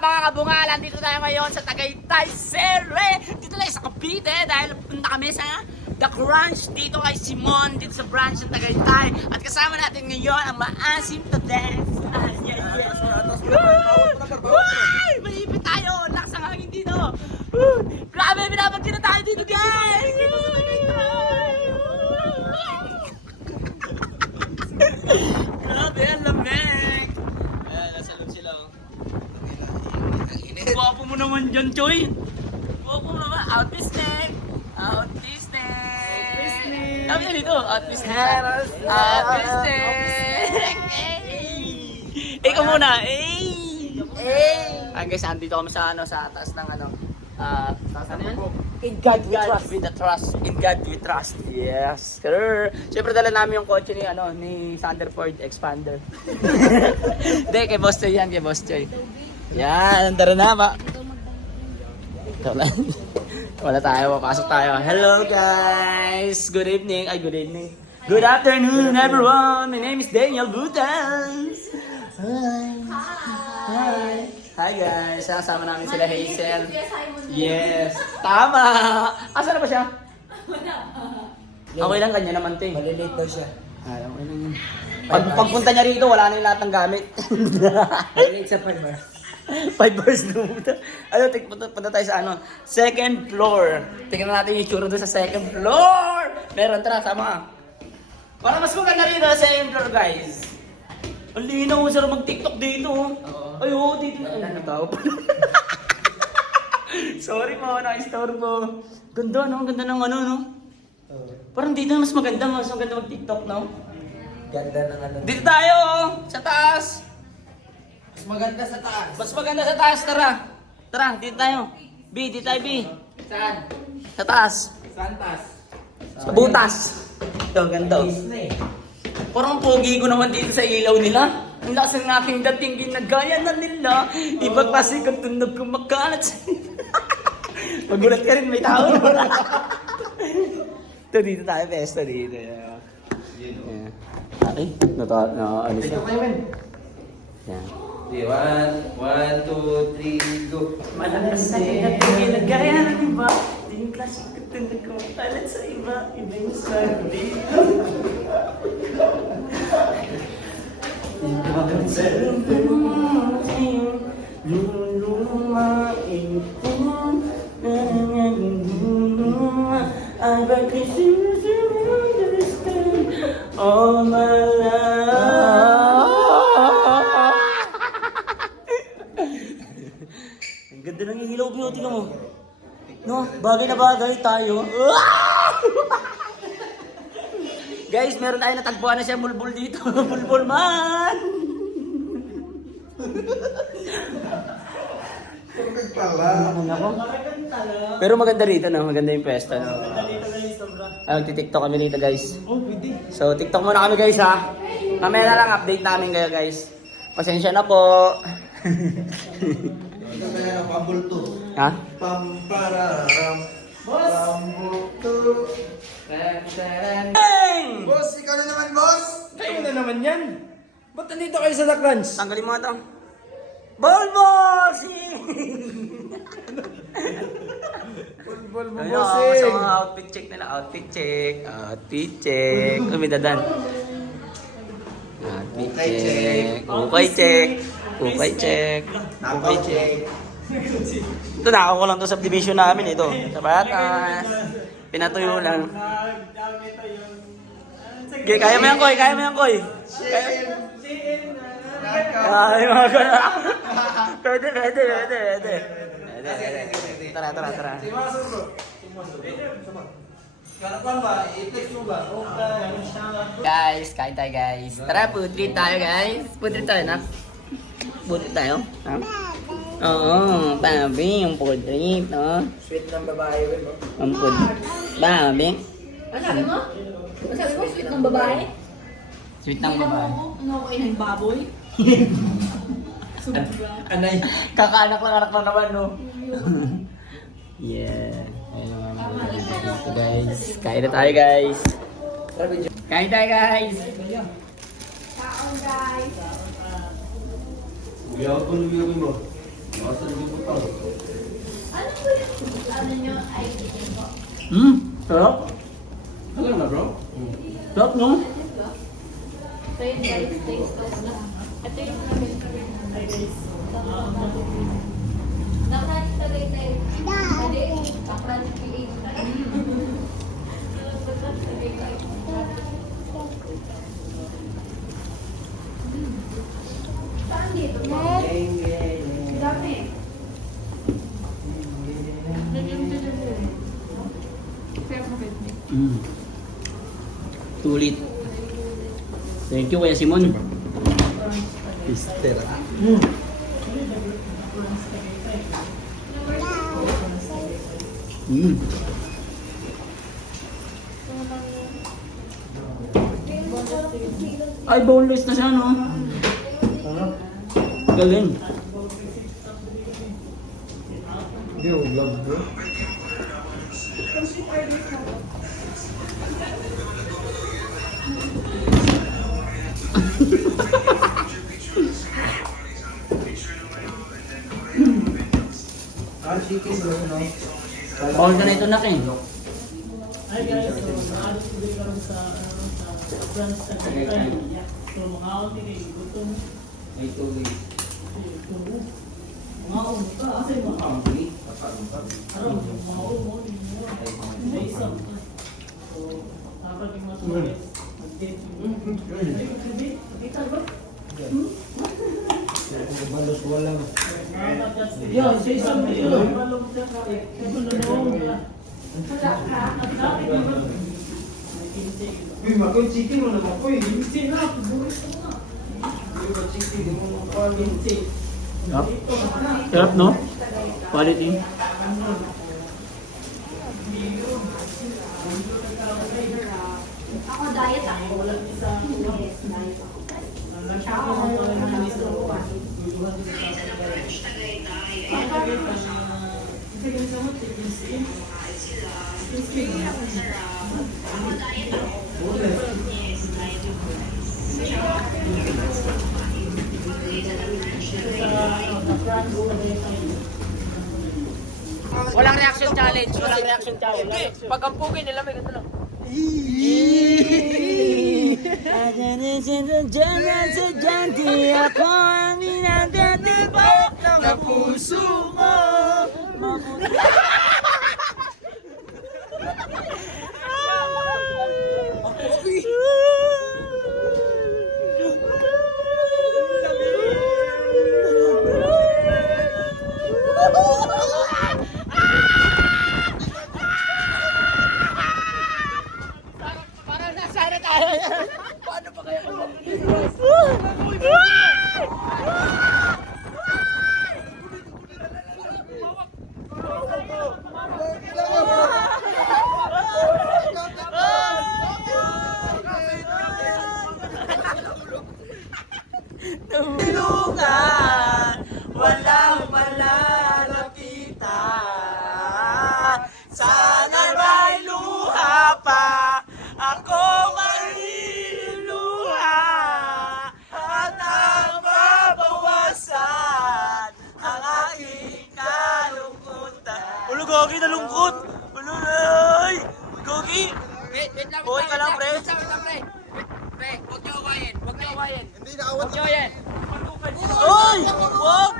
mga kabungalan? Dito tayo ngayon sa Tagaytay City. Dito tayo sa Cavite dahil punta kami sa The Crunch dito kay Simon dito sa branch ng Tagaytay. At kasama natin ngayon ang maasim to dance. Yes. Woo! Malipit tayo. Lakas ang hangin dito. Woo! Grabe, binabagti na tayo dito, guys. Grabe, ang lamig. Ayan, nasa loob sila. Guwapo mo naman dyan, Choy. Guwapo mo naman. Out business. Out business. Kami na dito. Out business. Out business. Ikaw muna. Ay guys, andito kami sa taas ng taas ano yan? In God we trust. With the trust. In God we trust. Yes. Sir. Siyempre dala namin yung kotse ni Thunderford Expander. Hindi, kay Boss Choy yan, kay Boss Choy. Yan, tara na ba? Wala tayo, papasok tayo. Hello guys! Good evening. Ay, good evening. Good afternoon everyone! My name is Daniel Butans. Hi! Hi guys! Kasama namin sila Hazel. Yes! Tama! Asa na ba siya? Okay lang, kanya naman ito eh. Malilate daw siya. Ay, okay lang yun. Pagpunta niya rito, wala na yung lahat ng gamit. Malilate sa farmer. 5 bars na muna. Punta tayo sa second floor. Tingnan natin yung itsura doon sa second floor. Meron, tara, sama. Para mas maganda rin sa second floor, guys. Ang linaw, sarap mag-tiktok dito. Ay, oo, dito. Ay, natawa pa. Sorry po, na-istorbo. Ganda, no? Ganda ng no? Parang dito mas maganda mag-tiktok, no? Ganda ng Dito tayo, sa taas. Mas maganda sa taas. Mas maganda sa taas, tara. Tara, dito tayo. Dito tayo, B. Saan? Sa taas. Saan taas? Sa butas. Ito, ganda. Disney. Parang pogi ko naman dito sa ilaw nila. Ang lakas ng aking dating ginagaya na nila. Iba kasi kung tunog kumakalat sa Magulat ka rin, may tao. Ito, dito tayo, pesto dito. Ay, ano siya? Ito kayo, men. Yan. Okay, 1, 2, 3, go. Malakas na dating ginagaya ng iba. Di yung klase ko tunog kumakalat sa iba. Iba yung sabi. All my life. Ang ganda ng ilaw, beauty mo. No, bagay na bagay tayo. Guys, meron tayo natagpuan na siya bulbul dito. Bulbul man! Perfect pala. Pero maganda rito, no? Maganda yung pwesto, no? Tiktok kami dito, guys. Oh, pwede. So, TikTok muna kami, guys, ha? Mamaya na lang, update namin kayo, guys. Pasensya na po. Ito kaya na pambulto. Ha? Pampararam. Pambulto. Bang! Boss, ikaw na naman, boss! Kayo na naman yan. Ba't nandito kayo sa The Crunch? Tanggalin mo ito. Bossing! Bulbul mo, Ayun, bossing! sa mga outfit check nila. Outfit check. Outfit check. Umidadan. Outfit Okay, check. check. Okay check. Okay check. Okay check. Ito, nakakuha lang to subdivision namin ito. Sa batas. Pinatuyo lang. Okay, kaya mo yan, Koy. Kaya mo yan, Koy. Ay, mga gana. Pwede. Tara. Guys, kain tayo, guys. Tara, food trip tayo, guys. Food trip tayo, nak. Food trip tayo. Ha? Oo, babi, yung food trip, no? Sweet ng babae, no? Ang food. Babi. Ano sabi mo? Ano sabi mo? Sweet ng babae? Sweet ng babae. Ano ko yung baboy? Sobra. Anay, kakaanak lang naman, no? Yeah. Ayun, ito, guys. Kain na tayo, guys. Kain tayo, guys. Kaon guys. Guyawin mo. Ano nyo ay chicken po? Sarap. Alam na bro? Sarap, no? So yun guys, taste test na. Ito yung Nakrunch tagay tayo. Hindi, nakrunch PH. Saan dito? Dami. Tulit. Thank you, Kuya Simon. Mister. Ay, boneless na siya, no? Galing. Hindi ko vlog bro. Chicken bro, no? Bawal ka na ito, Nak, eh. Hi guys, so naalis ko din karon sa France sa Japan. So mga ako din gutom. May tubig. Mga ako ka asa yung mga Hungry? Kapagod pa. araw mga ako mo din mo. May isang. So dapat yung mga tulis. Mag-date yung kita ba? Balos wala. Yeah, sa isang video. Balong siya ka. Uy, makon chicken mo naman ko eh. Sarap, buris ko na. Chicken, di mo makakalin. Sarap. Sarap, no? Quality. Ako diet ako. Yes, diet ako. Walang reaction challenge. Walang reaction challenge. Pag ang pugay nila, may ganito lang. Di ako ang minagatipak ng puso mo. Parang nasana tayo. Paano pa kaya Tulungan, walang malalapitan. Sana'y may luha pa, ako maluluha. At ang mabawasan, ang aking kalungkutan. Ulo, Gogi, nalungkot! Ulo, ay! Gogi! Wait lang, Buhay ka lang, pre! Pre, huwag niyo awayin, huwag niyo awayin. Hindi na awat. Huwag niyo awayin. Uy! Huwag!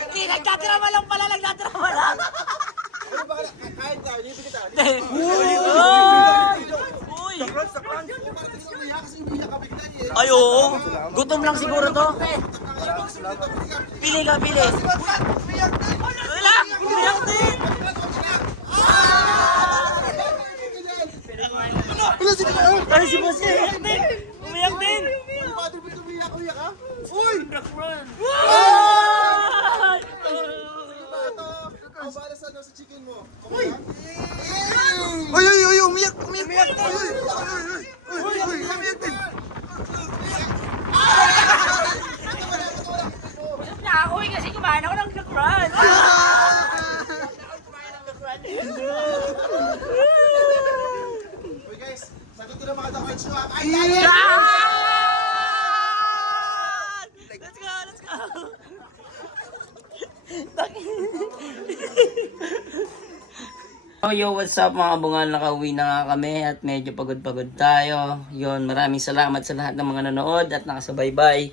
Hindi, nagtatrama lang pala, nagtatrama lang. Kain tayo, dito kita. Uy! Uy! Ay, oo. Gutom lang siguro to. Pili ka, pili. Wala! Umiyak din! Ay, si Boss umiyak din! Umiyak din! Uy! Ay! Ang bala sa chicken mo. Uy! Uy, umiyak! Umiyak! Uy, umiyak din! Busog na ako kasi kumain ako ng crunch. Uy guys, sagot ko na mga takwits nyo ha. Kain tayo! Oh, yo, what's up mga bungal? Nakauwi na nga kami at medyo pagod-pagod tayo. Yon, maraming salamat sa lahat ng mga nanood at nakasubaybay.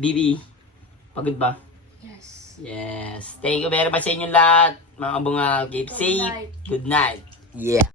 Bibi, pagod ba? Yes. Yes. Thank you very much sa inyong lahat. Mga bungal, keep safe. Good night. Yeah.